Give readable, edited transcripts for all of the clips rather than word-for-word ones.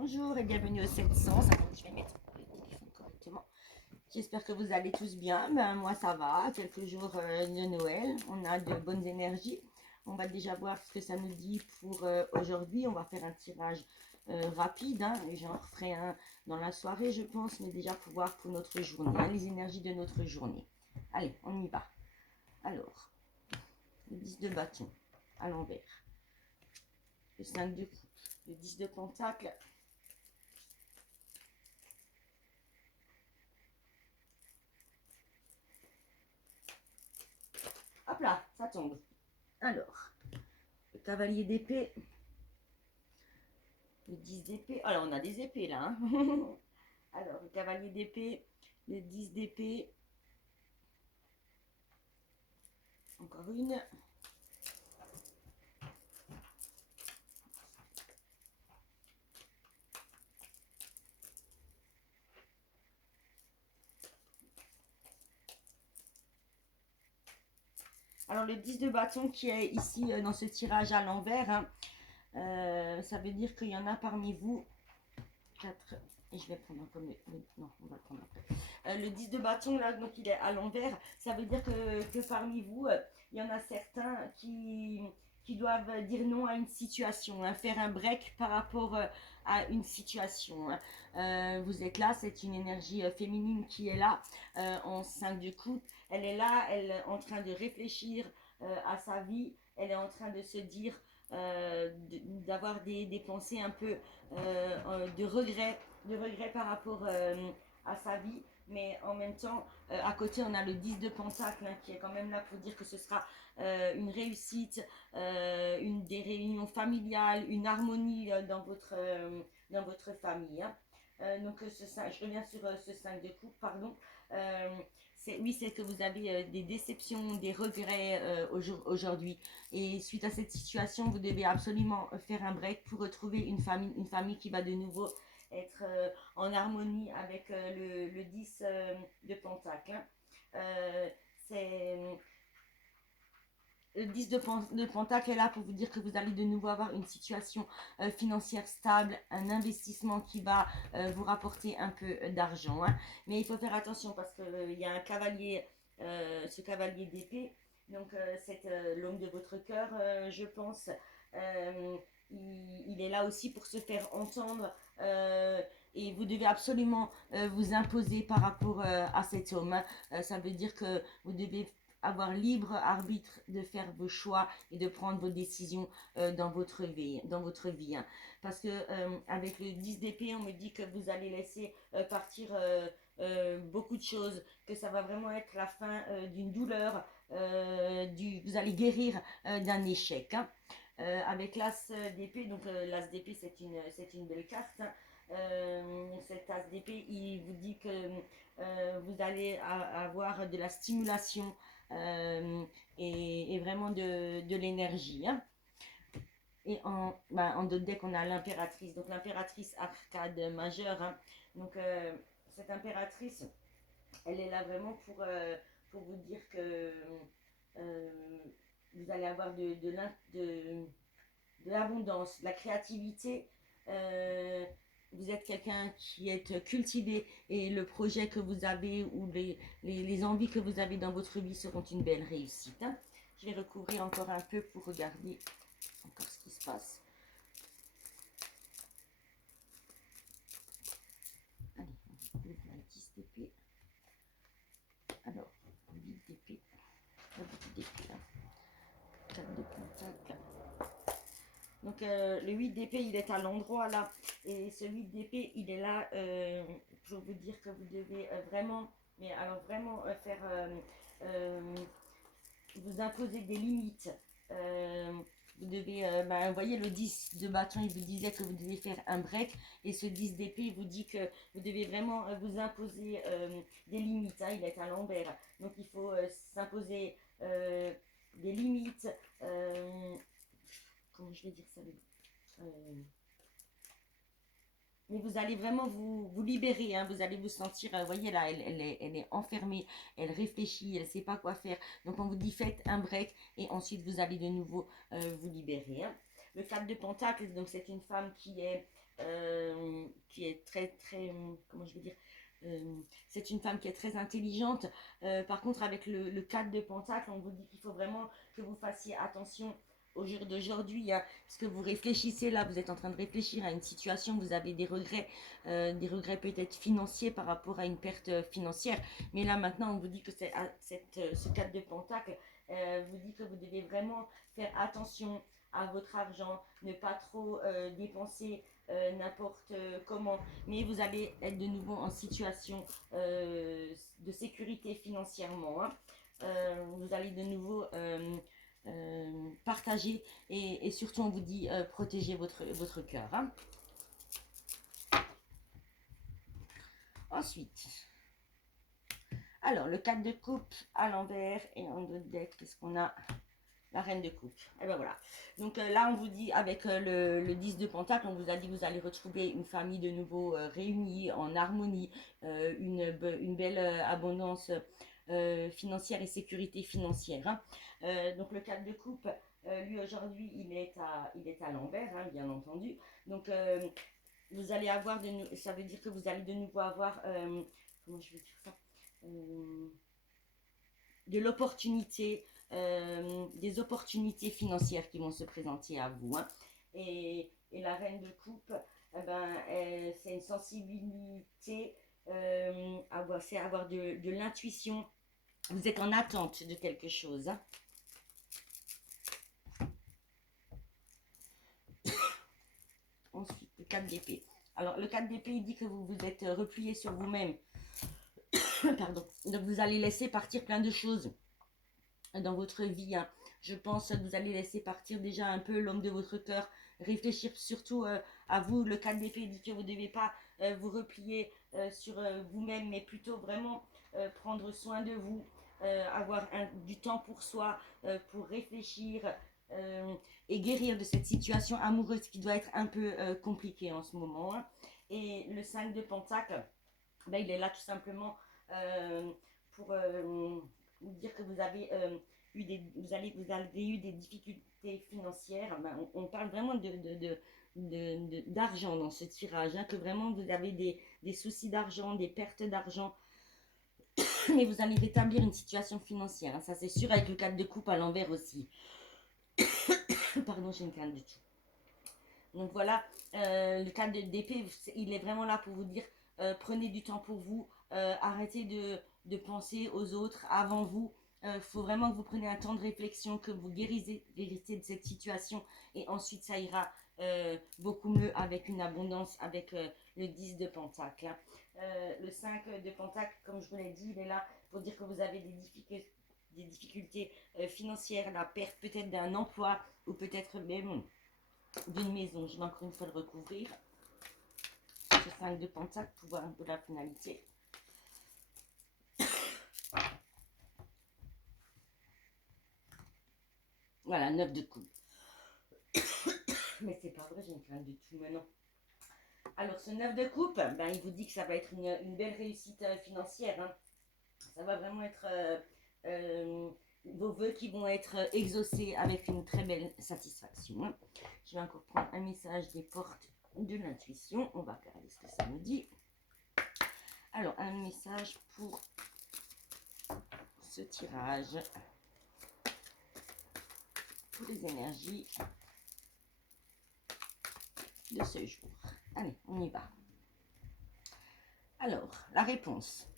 Bonjour et bienvenue au 700. Attends, je vais mettre le téléphone correctement. J'espère que vous allez tous bien. Ben, moi, ça va. Quelques jours de Noël. On a de bonnes énergies. On va déjà voir ce que ça nous dit pour aujourd'hui. On va faire un tirage rapide. Hein. J'en ferai un dans la soirée, je pense. Mais déjà pour voir pour notre journée. Hein, les énergies de notre journée. Allez, on y va. Alors, le 10 de bâton à l'envers. Le 5 de coupe. Le 10 de pentacle. Hop là, ça tombe. Alors, le cavalier d'épée, le 10 d'épée. Alors, on a des épées là. Hein. Alors, le cavalier d'épée, le 10 d'épée. Encore une. Alors, le 10 de bâton qui est ici dans ce tirage à l'envers, hein, ça veut dire qu'il y en a parmi vous 4. Et je vais prendre comme non, on va le prendre après. Le 10 de bâton, là, donc il est à l'envers. Ça veut dire que parmi vous, il y en a certains qui doivent dire non à une situation, hein, faire un break par rapport à une situation. Hein. Vous êtes là, c'est une énergie féminine qui est là, en 5 de coupe. Elle est là, elle est en train de réfléchir à sa vie. Elle est en train de se dire, d'avoir des pensées un peu de regret par rapport à sa vie. Mais en même temps, à côté, on a le 10 de Pentacle hein, qui est quand même là pour dire que ce sera une réussite, des réunions familiales, une harmonie dans votre famille. Hein. Donc, je reviens sur ce 5 de coupe, pardon. Oui, c'est que vous avez des déceptions, des regrets aujourd'hui. Et suite à cette situation, vous devez absolument faire un break pour retrouver une famille qui va de nouveau être en harmonie avec le 10 de Pentacle. Hein. C'est le 10 de Pentacle est là pour vous dire que vous allez de nouveau avoir une situation financière stable, un investissement qui va vous rapporter un peu d'argent. Hein. Mais il faut faire attention parce qu'il y a un cavalier, ce cavalier d'épée, donc c'est l'homme de votre cœur, je pense. Euh, il est là aussi pour se faire entendre et vous devez absolument vous imposer par rapport à cet homme. Hein. Ça veut dire que vous devez avoir libre arbitre de faire vos choix et de prendre vos décisions dans votre vie. Hein. Parce que avec le 10 d'épée, on me dit que vous allez laisser partir beaucoup de choses, que ça va vraiment être la fin d'une douleur, vous allez guérir d'un échec. Hein. Avec l'as d'épée, donc l'as d'épée c'est une belle carte. Hein. Cet as d'épée, il vous dit que vous allez avoir de la stimulation et vraiment de l'énergie. Hein. Et en d'autres decks, on a l'impératrice. Donc l'impératrice arcade majeure. Hein. Donc cette impératrice, elle est là vraiment pour vous dire que euh, vous allez avoir de l'abondance, de la créativité. Vous êtes quelqu'un qui est cultivé et le projet que vous avez ou les envies que vous avez dans votre vie seront une belle réussite. Hein. Je vais recouvrir encore un peu pour regarder encore ce qui se passe. Allez, on va la 10 d'épée. Alors, 8 d'épée. La 8 d'épée là. 4 de pentacle. Donc le 8 d'épée, il est à l'endroit là. Et ce 8 d'épée, il est là pour vous dire que vous devez vraiment, mais alors vraiment faire, vous imposer des limites. Vous devez, vous voyez le 10 de bâton, il vous disait que vous devez faire un break. Et ce 10 d'épée, il vous dit que vous devez vraiment vous imposer des limites. Hein, il est à l'envers. Donc il faut s'imposer des limites. Comment je vais dire ça mais vous allez vraiment vous libérer, hein, vous allez vous sentir, vous voyez là, elle est enfermée, elle réfléchit, elle ne sait pas quoi faire. Donc on vous dit faites un break et ensuite vous allez de nouveau vous libérer. Hein. le 4 de Pentacle, donc c'est une femme qui est très, très, comment je veux dire, c'est une femme qui est très intelligente. Par contre, avec le 4 de Pentacle, on vous dit qu'il faut vraiment que vous fassiez attention au jour d'aujourd'hui, hein, parce que vous réfléchissez là, vous êtes en train de réfléchir à une situation, vous avez des regrets peut-être financiers par rapport à une perte financière. Mais là maintenant, on vous dit que ce 4 de Pentacle vous dit que vous devez vraiment faire attention à votre argent, ne pas trop dépenser n'importe comment, mais vous allez être de nouveau en situation de sécurité financièrement, hein. Vous allez de nouveau partager et surtout on vous dit protéger votre cœur, hein. Ensuite, alors le 4 de coupe à l'envers et en dos de deck, qu'est-ce qu'on a? La reine de coupe. Et ben voilà. Donc là, on vous dit, avec le 10 de pentacle, on vous a dit que vous allez retrouver une famille de nouveau réunie, en harmonie, une belle abondance financière et sécurité financière, hein. Donc le 4 de coupe, lui aujourd'hui, il est à l'envers, hein, bien entendu. Donc vous allez avoir, ça veut dire que vous allez de nouveau avoir, comment je veux dire ça, de l'opportunité, des opportunités financières qui vont se présenter à vous, hein. Et la reine de coupe, eh ben, c'est une sensibilité, c'est avoir de l'intuition. Vous êtes en attente de quelque chose, hein. Ensuite, le 4 d'épée. Alors, le 4 d'épée, il dit que vous vous êtes replié sur vous-même. Pardon. Donc, vous allez laisser partir plein de choses dans votre vie, hein. Je pense que vous allez laisser partir déjà un peu l'homme de votre cœur, réfléchir surtout à vous. Le 4 d'épée dit que vous ne devez pas vous replier sur vous-même, mais plutôt vraiment prendre soin de vous, avoir du temps pour soi, pour réfléchir et guérir de cette situation amoureuse qui doit être un peu compliquée en ce moment, hein. Et le 5 de Pentacle, ben, il est là tout simplement pour vous dire que vous avez vous avez eu des difficultés financières. Ben, on parle vraiment d'argent dans ce tirage, hein, que vraiment vous avez des soucis d'argent, des pertes d'argent, mais vous allez rétablir une situation financière, hein, ça c'est sûr, avec le 4 de coupe à l'envers aussi. Pardon, j'ai une canne de tout. Donc voilà, le 4 d'épée, il est vraiment là pour vous dire prenez du temps pour vous, arrêtez de penser aux autres avant vous. Faut vraiment que vous preniez un temps de réflexion, que vous guérissez de cette situation et ensuite ça ira beaucoup mieux avec une abondance, avec le 10 de Pentacle, hein. Le 5 de Pentacle, comme je vous l'ai dit, il est là pour dire que vous avez des difficultés financières, la perte peut-être d'un emploi ou peut-être même d'une maison. Je vais encore une fois le recouvrir. Ce 5 de Pentacle pour voir un peu la finalité. Voilà, 9 de coupe. Mais c'est pas vrai, j'ai une plainte du tout maintenant. Alors, ce 9 de coupe, ben, il vous dit que ça va être une belle réussite financière, hein. Ça va vraiment être vos vœux qui vont être exaucés avec une très belle satisfaction, hein. Je vais encore prendre un message des portes de l'intuition. On va regarder ce que ça nous dit. Alors, un message pour ce tirage, pour les énergies de ce jour. Allez, on y va. Alors, la réponse.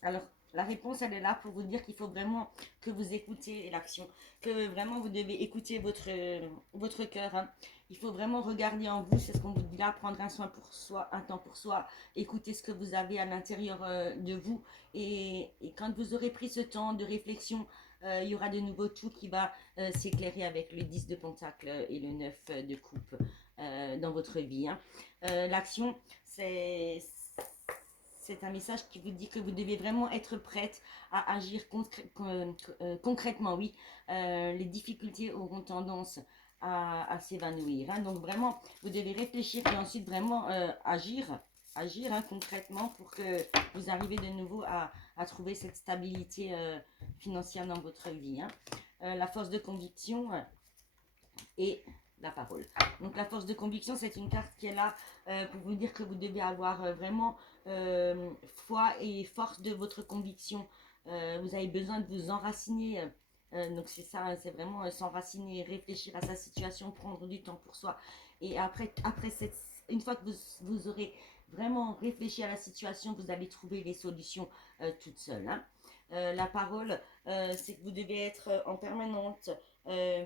Alors, la réponse, elle est là pour vous dire qu'il faut vraiment que vous écoutez l'action, que vraiment vous devez écouter votre cœur, hein. Il faut vraiment regarder en vous, c'est ce qu'on vous dit là, prendre un soin pour soi, un temps pour soi, écouter ce que vous avez à l'intérieur de vous. Et quand vous aurez pris ce temps de réflexion, il y aura de nouveau tout qui va s'éclairer avec le 10 de Pentacle et le 9 de coupe dans votre vie, hein. L'action, c'est un message qui vous dit que vous devez vraiment être prête à agir concrètement, oui. Les difficultés auront tendance à s'évanouir, hein. Donc vraiment, vous devez réfléchir et ensuite vraiment agir, hein, concrètement pour que vous arriviez de nouveau à trouver cette stabilité financière dans votre vie, hein. La force de conviction et la parole. Donc la force de conviction, c'est une carte qui est là pour vous dire que vous devez avoir vraiment foi et force de votre conviction. Vous avez besoin de vous enraciner. Donc c'est ça, hein, c'est vraiment s'enraciner, réfléchir à sa situation, prendre du temps pour soi. Et une fois que vous aurez vraiment réfléchi à la situation, vous allez trouver les solutions toute seule. Hein. La parole, c'est que vous devez être en permanente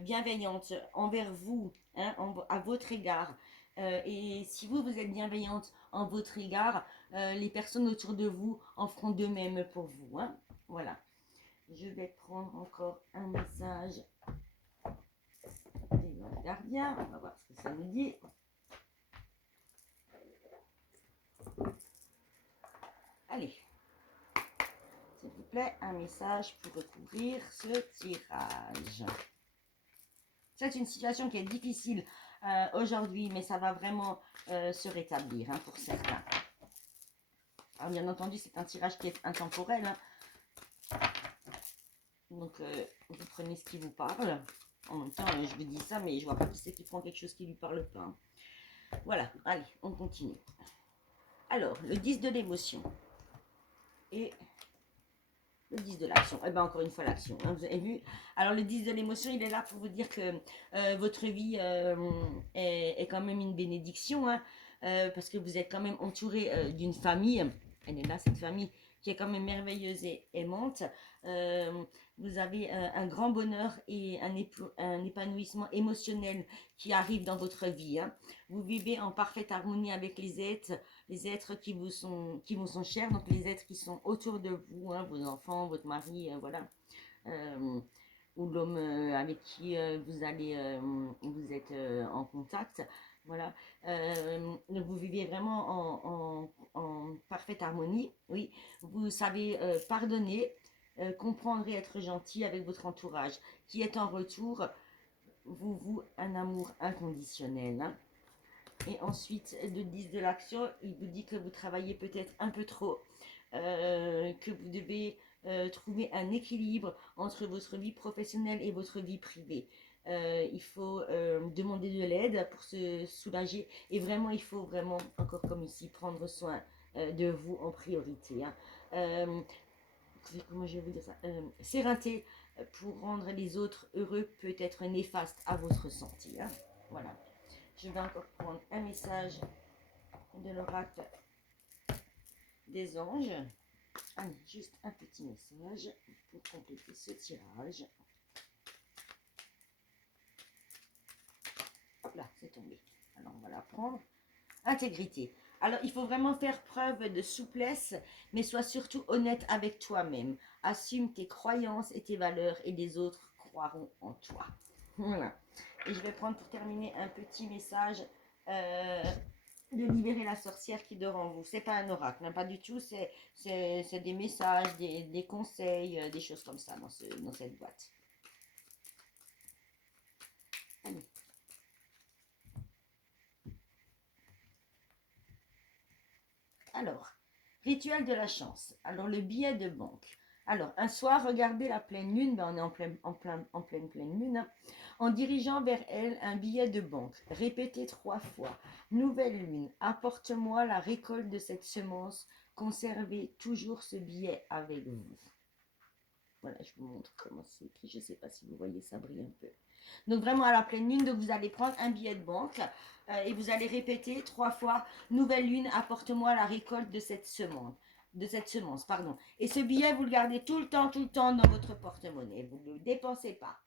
bienveillante envers vous, hein, à votre égard. Et si vous êtes bienveillante en votre égard, les personnes autour de vous en feront de même pour vous. Hein. Voilà. Je vais prendre encore un message des gardiens. On va voir ce que ça nous dit. Allez. S'il vous plaît, un message pour recouvrir ce tirage. C'est une situation qui est difficile aujourd'hui, mais ça va vraiment se rétablir hein, pour certains. Alors, bien entendu, c'est un tirage qui est intemporel. Hein. Donc, vous prenez ce qui vous parle. En même temps, je vous dis ça, mais je vois pas qui c'est qui prend quelque chose qui lui parle pas. Hein. Voilà, allez, on continue. Alors, le 10 de l'émotion. Et le 10 de l'action. Et bien, encore une fois, l'action. Hein, vous avez vu. Alors, le 10 de l'émotion, il est là pour vous dire que votre vie est quand même une bénédiction. Hein, parce que vous êtes quand même entouré d'une famille. Elle est là, cette famille, qui est quand même merveilleuse et aimante. Vous avez un grand bonheur et un épanouissement émotionnel qui arrive dans votre vie. Hein. Vous vivez en parfaite harmonie avec les êtres qui vous sont chers, donc les êtres qui sont autour de vous, hein, vos enfants, votre mari, voilà. Ou l'homme avec qui vous êtes en contact. Voilà. Vous vivez vraiment en parfaite harmonie. Oui. Vous savez pardonner, comprendre et être gentil avec votre entourage, qui est en retour, vous vouez un amour inconditionnel. Hein. Et ensuite, le 10 de l'action, il vous dit que vous travaillez peut-être un peu trop, que vous devez trouver un équilibre entre votre vie professionnelle et votre vie privée. Il faut demander de l'aide pour se soulager et vraiment, il faut vraiment, encore comme ici, prendre soin de vous en priorité. Hein. Comment je vais vous dire ça s'éreinter pour rendre les autres heureux peut être néfaste à votre santé. Hein. Voilà. Je vais encore prendre un message de l'oracle des anges. Allez, juste un petit message pour compléter ce tirage. Hop là, c'est tombé. Alors, on va la prendre. Intégrité. Alors, il faut vraiment faire preuve de souplesse, mais sois surtout honnête avec toi-même. Assume tes croyances et tes valeurs et les autres croiront en toi. Voilà. Et je vais prendre pour terminer un petit message de libérer la sorcière qui dort en vous. C'est pas un oracle, hein, pas du tout. C'est des messages, des conseils, des choses comme ça dans cette boîte. Allez. Alors, rituel de la chance. Alors, le billet de banque. Alors, un soir, regardez la pleine lune, ben on est en pleine lune, hein, en dirigeant vers elle un billet de banque. Répétez 3 fois. Nouvelle lune, apporte-moi la récolte de cette semence. Conservez toujours ce billet avec vous. Voilà, je vous montre comment c'est écrit. Je ne sais pas si vous voyez, ça brille un peu. Donc vraiment à la pleine lune, donc vous allez prendre un billet de banque et vous allez répéter 3 fois. Nouvelle lune, apporte-moi la récolte de cette semence. Pardon. Et ce billet, vous le gardez tout le temps dans votre porte-monnaie. Vous ne le dépensez pas.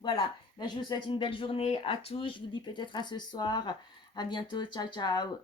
Voilà. Ben, je vous souhaite une belle journée à tous. Je vous dis peut-être à ce soir. À bientôt. Ciao, ciao.